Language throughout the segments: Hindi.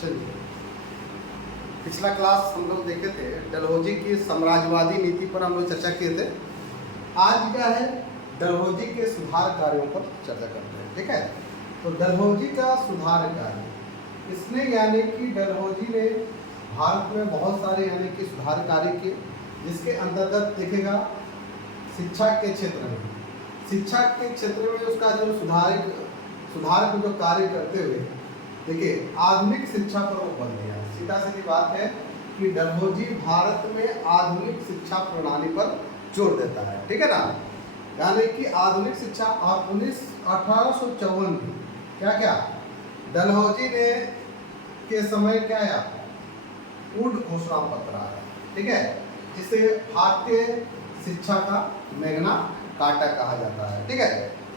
चलिए, पिछला क्लास हम लोग देखे थे डलहौजी की साम्राज्यवादी नीति पर हम लोग चर्चा किए थे। आज क्या है, डलहौजी के सुधार कार्यों पर चर्चा करते हैं। ठीक है, तो डलहौजी का सुधार कार्य, इसने यानी कि डलहौजी ने भारत में बहुत सारे यानी कि सुधार कार्य किए, जिसके अंतर्गत देखेगा शिक्षा के क्षेत्र में, शिक्षा के क्षेत्र में उसका जो सुधार को जो कार्य करते हुए देखिए आधुनिक शिक्षा पर वो बल दिया। सीधा सीधी बात है कि डलहौजी भारत में आधुनिक शिक्षा प्रणाली पर जोर देता है। ठीक है ना, यानी कि आधुनिक शिक्षा। और 1854 में क्या डलहौजी ने के समय क्या आया, ऊड घोषणा पत्र आया। ठीक है, जिसे भारतीय शिक्षा का मैग्ना कार्टा कहा जाता है। ठीक है,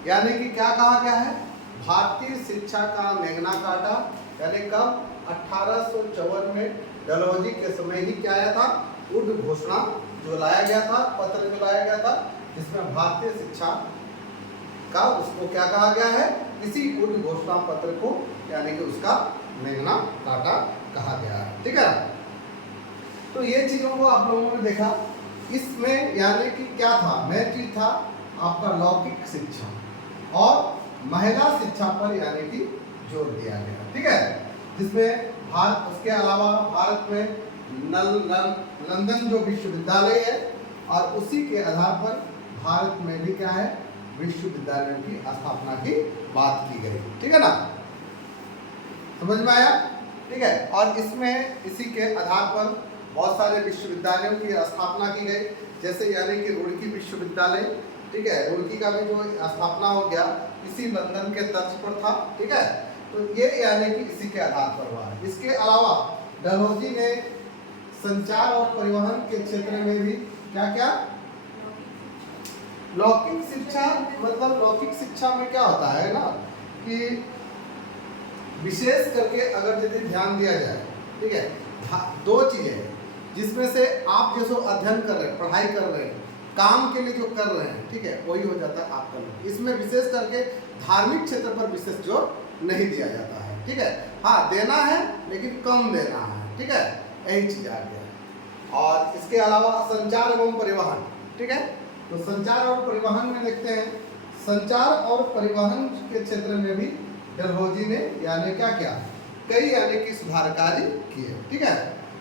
यानी कि क्या कहा गया है, भारतीय शिक्षा का मैग्ना कार्टा, यानी कब 1854 में डलहौजी के समय ही क्या आया था, ऊड घोषणा जो लाया गया था, पत्र जो लाया गया था, जिसमें भारतीय शिक्षा का उसको क्या कहा गया है, इसी ऊड घोषणा पत्र को यानी कि उसका मैग्ना कार्टा कहा गया है। ठीक है, तो ये चीजों को आप लोगों ने देखा। इसमें यानी कि क्या था, मेन चीज था आपका लौकिक शिक्षा और महिला शिक्षा पर यानी कि जोर दिया गया। ठीक है, जिसमें भारत, उसके अलावा भारत में लंदन जो विश्वविद्यालय है और उसी के आधार पर भारत में भी क्या है, विश्वविद्यालयों की स्थापना की बात की गई। ठीक है ना, समझ में आया। ठीक है, और इसमें इसी के आधार पर बहुत सारे विश्वविद्यालयों की स्थापना की गई, जैसे यानी कि रुड़की विश्वविद्यालय। ठीक है, रुड़की का भी जो स्थापना हो गया इसी लंदन के तर्ज पर था। ठीक है, तो ये यानी कि इसी के आधार पर हुआ है। इसके अलावा डलहौजी ने संचार और परिवहन के क्षेत्र में भी क्या लौकिक शिक्षा, मतलब लौकिक शिक्षा में क्या होता है ना कि विशेष करके अगर यदि ध्यान दिया जाए, ठीक है, दो चीजें हैं जिसमें से आप जो अध्ययन कर रहे हैं, पढ़ाई कर रहे हैं, काम के लिए जो कर रहे हैं, ठीक है, वही हो जाता है आपका। इसमें विशेष करके धार्मिक क्षेत्र पर विशेष जोर नहीं दिया जाता है। ठीक है, हाँ देना है लेकिन कम देना है। ठीक है, यही चीज आ गया है। और इसके अलावा संचार एवं परिवहन। ठीक है, तो संचार और परिवहन में देखते हैं, संचार और परिवहन के क्षेत्र में भी डलहौजी ने यानी क्या कई यानी कि सुधार कार्य किए। ठीक है,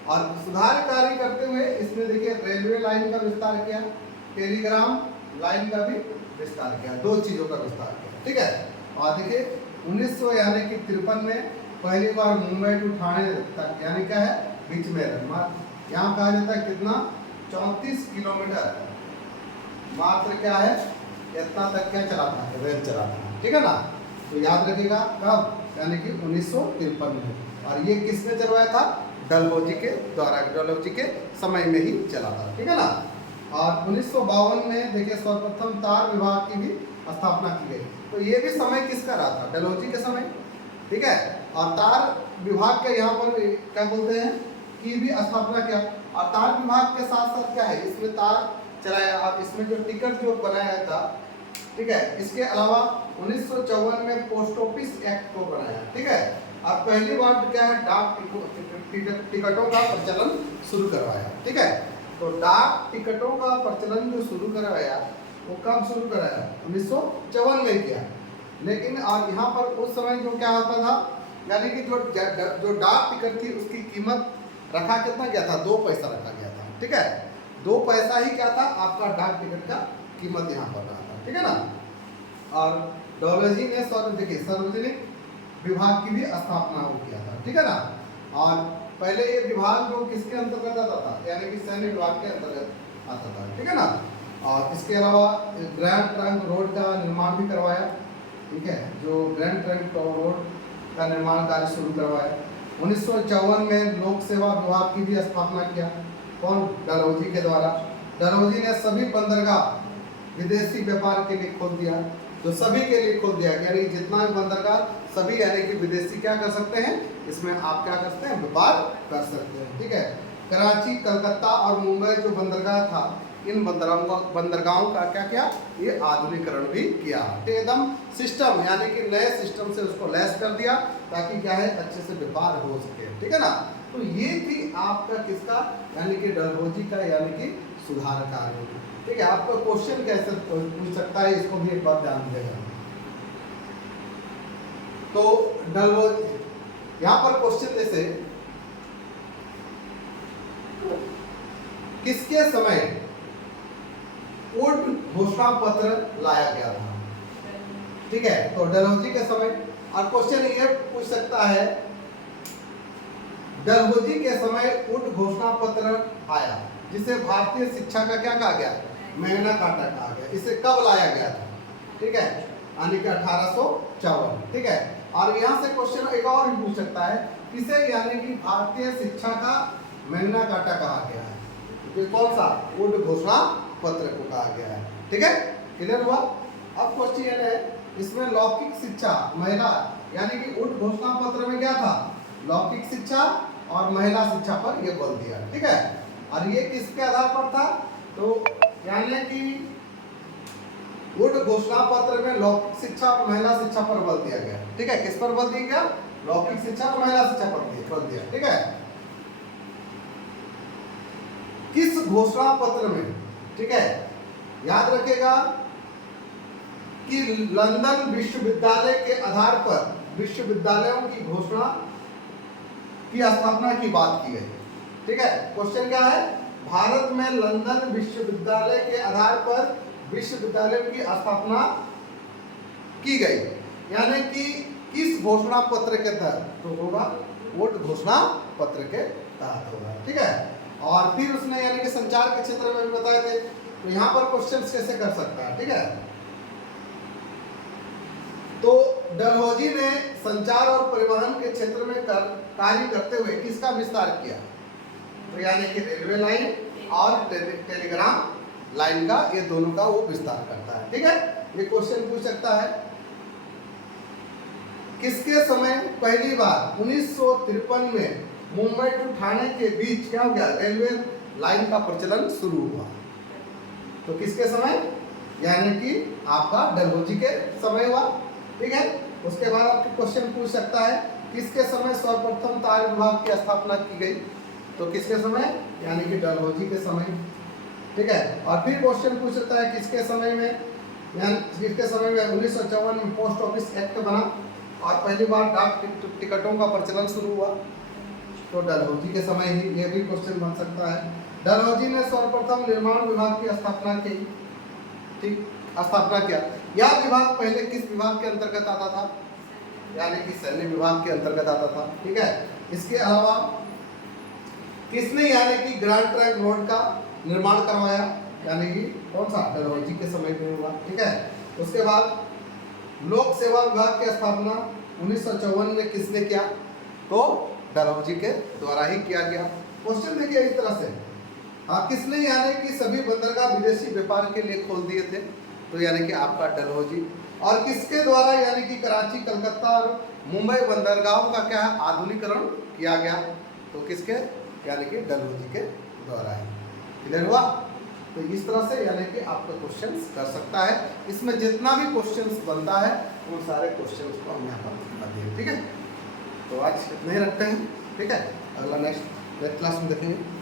और सुधार कार्य करते हुए इसमें देखिए रेलवे लाइन का विस्तार किया, टेलीग्राम लाइन का भी विस्तार किया, दो चीजों का विस्तार किया। ठीक है, और देखिए 1953 में पहली बार मुंबई टू ठाणे तक यानी क्या है, बीच में यहाँ कहा जाता है कितना, 34 किलोमीटर मात्र क्या है, इतना तक क्या चलाता है, रेल चलाता है। ठीक है ना, तो याद रखिएगा कब, यानी कि 1953 में। और ये किसने चलवाया था, डलहौजी के द्वारा, डलहौजी के समय में ही चला था। ठीक है ना, और 1952 में देखिए सर्वप्रथम तार विभाग की भी स्थापना की गई। तो ये भी समय किसका रहा था, डलहौजी के समय। ठीक है, और तार विभाग के यहाँ पर क्या बोलते हैं कि भी स्थापना किया। और तार विभाग के साथ साथ क्या है, इसमें तार चलाया। अब इसमें जो टिकट जो बनाया था, ठीक है, इसके अलावा 1954 में पोस्ट ऑफिस एक्ट को बनाया। ठीक है, और पहली बार क्या है, डाक टिकटों का प्रचलन शुरू करवाया। ठीक है, तो डाक टिकटों का प्रचलन जो शुरू करवाया वो कब शुरू कराया, 1954 में किया। लेकिन और यहाँ पर उस समय जो क्या होता था, यानी कि जो डाक टिकट थी उसकी कीमत रखा कितना गया था, 2 पैसा रखा गया था। ठीक है, 2 पैसा ही क्या था आपका डाक टिकट का कीमत यहाँ पर रहा था। ठीक है ना, और डलहौजी ने देखिए सार्वजनिक विभाग की भी स्थापना हो किया था। ठीक है ना, और पहले ये विभाग जो किसके अंतर्गत आता था, यानी कि सैन्य विभाग के अंतर्गत आता था। ठीक है ना, और इसके अलावा ग्रैंड ट्रंक रोड का निर्माण भी करवाया। ठीक है, जो ग्रैंड ट्रंक रोड का निर्माण कार्य शुरू करवाया। 1954 में लोक सेवा विभाग की भी स्थापना किया, कौन, डलहौजी के द्वारा। डलहौजी ने सभी बंदरगाह विदेशी व्यापार के लिए खोल दिया, तो सभी के लिए खोल दिया, यानी जितना भी बंदरगाह सभी यानी कि विदेशी क्या कर सकते हैं, इसमें आप क्या कर सकते हैं, व्यापार कर सकते हैं। ठीक है, कराची, कलकत्ता और मुंबई जो बंदरगाह था इन बंदरगाहों का क्या किया, ये आधुनिकरण भी किया। तो एकदम सिस्टम यानी कि नए सिस्टम से उसको लैस कर दिया ताकि क्या है अच्छे से व्यापार हो सके, ठीक है ना। तो ये थी आपका किसका, यानी कि डलहौजी का, यानी कि सुधार कार्य, ठीक है। आपका क्वेश्चन कैसे पूछ सकता है, इसको भी एक बार ध्यान दीजिएगा। तो डलहौजी यहाँ पर क्वेश्चन जैसे किसके समय उड घोषणा पत्र लाया गया था, ठीक है। तो डलहौजी के समय। और क्वेश्चन ये पूछ सकता है डलहौजी के समय उड घोषणा पत्र आया, जिसे भारतीय शिक्षा का क्या कहा गया, मैग्ना कार्टा कहा गया। इसे कब लाया गया था, ठीक है, यानी कि 1854, ठीक है। और यहाँ से क्वेश्चन एक और भी पूछ सकता है, किसे यानी कि भारतीय शिक्षा का मैग्ना कार्टा कहा गया है, तो कौन सा, उड घोषणा पत्र को कहा गया है, ठीक है। क्लियर हुआ। अब क्वेश्चन है इसमें लौकिक शिक्षा महिला, यानी कि उड घोषणा पत्र में क्या था, लौकिक शिक्षा और महिला शिक्षा पर ये बल दिया, ठीक है। और ये किसके आधार पर था, तो यानी कि उड घोषणा पत्र में लौकिक शिक्षा और महिला शिक्षा पर बल दिया गया, ठीक है। किस पर बल दिया गया, लौकिक शिक्षा और महिला शिक्षा पर बल दिया, ठीक है। किस घोषणा पत्र में, ठीक है, याद रखेगा कि लंदन विश्वविद्यालय के आधार पर विश्वविद्यालयों की घोषणा की स्थापना की बात की गई, ठीक है। क्वेश्चन क्या है, भारत में लंदन विश्वविद्यालय के आधार पर विश्वविद्यालयों की स्थापना की गई, यानी कि किस घोषणा पत्र के तहत, तो होगा उड घोषणा पत्र के तहत होगा, ठीक है। और फिर उसने यानी कि संचार के क्षेत्र में भी बताए थे, तो यहाँ पर क्वेश्चन कैसे कर सकता है, ठीक है। तो डलहौजी ने संचार और परिवहन के क्षेत्र में कार्य करते हुए किसका विस्तार किया, तो यानी कि रेलवे लाइन और टेलीग्राफ लाइन का, ये दोनों का वो विस्तार करता है, ठीक है। ये क्वेश्चन पूछ सकता है, किसके समय पहली बार 1953 में मुंबई टू ठाणे के बीच क्या हो गया, रेलवे लाइन का प्रचलन शुरू हुआ, तो किसके समय, यानी कि आपका डलहौजी के समय हुआ, ठीक है। उसके बाद आपको क्वेश्चन पूछ सकता है, किसके समय सर्वप्रथम तार विभाग की स्थापना की गई, तो किसके समय, यानी कि डलहौजी के समय, ठीक है। और फिर क्वेश्चन पूछ सकता है किसके समय में, यानी किसके समय में 1954 में पोस्ट ऑफिस एक्ट बना और पहली बार डाक टिकटों का प्रचलन शुरू हुआ, तो डलहौजी के समय ही, ये भी क्वेश्चन बन सकता है। डलहौजी ने सर्वप्रथम निर्माण विभाग की स्थापना की, ठीक, स्थापना किया। यह विभाग पहले किस विभाग के अंतर्गत आता था, यानी कि सैन्य विभाग के अंतर्गत आता था, ठीक है। इसके अलावा किसने यानी कि ग्रैंड ट्रंक रोड का निर्माण करवाया, यानी कि कौन सा, डलहौजी के समय में हुआ, ठीक है। उसके बाद लोक सेवा विभाग की स्थापना 1954 में किसने किया, तो डलहौजी के द्वारा ही किया गया। क्वेश्चन देखिए इस तरह से, किसने यानी कि सभी बंदरगाह विदेशी व्यापार के लिए खोल दिए थे, तो यानी कि आपका डलहौजी। और किसके द्वारा यानी कि कराची, कलकत्ता और मुंबई बंदरगाहों का क्या है, आधुनिकरण किया गया, तो किसके, यानी कि डलहौजी के द्वारा है। क्लियर हुआ। तो इस तरह से यानी कि आपका क्वेश्चंस कर सकता है, इसमें जितना भी क्वेश्चंस बनता है उन सारे क्वेश्चंस को हम यहाँ पर बता दिए, ठीक है। तो आज इतना ही रखते हैं, ठीक है। अगला नेक्स्ट क्लास में देखेंगे।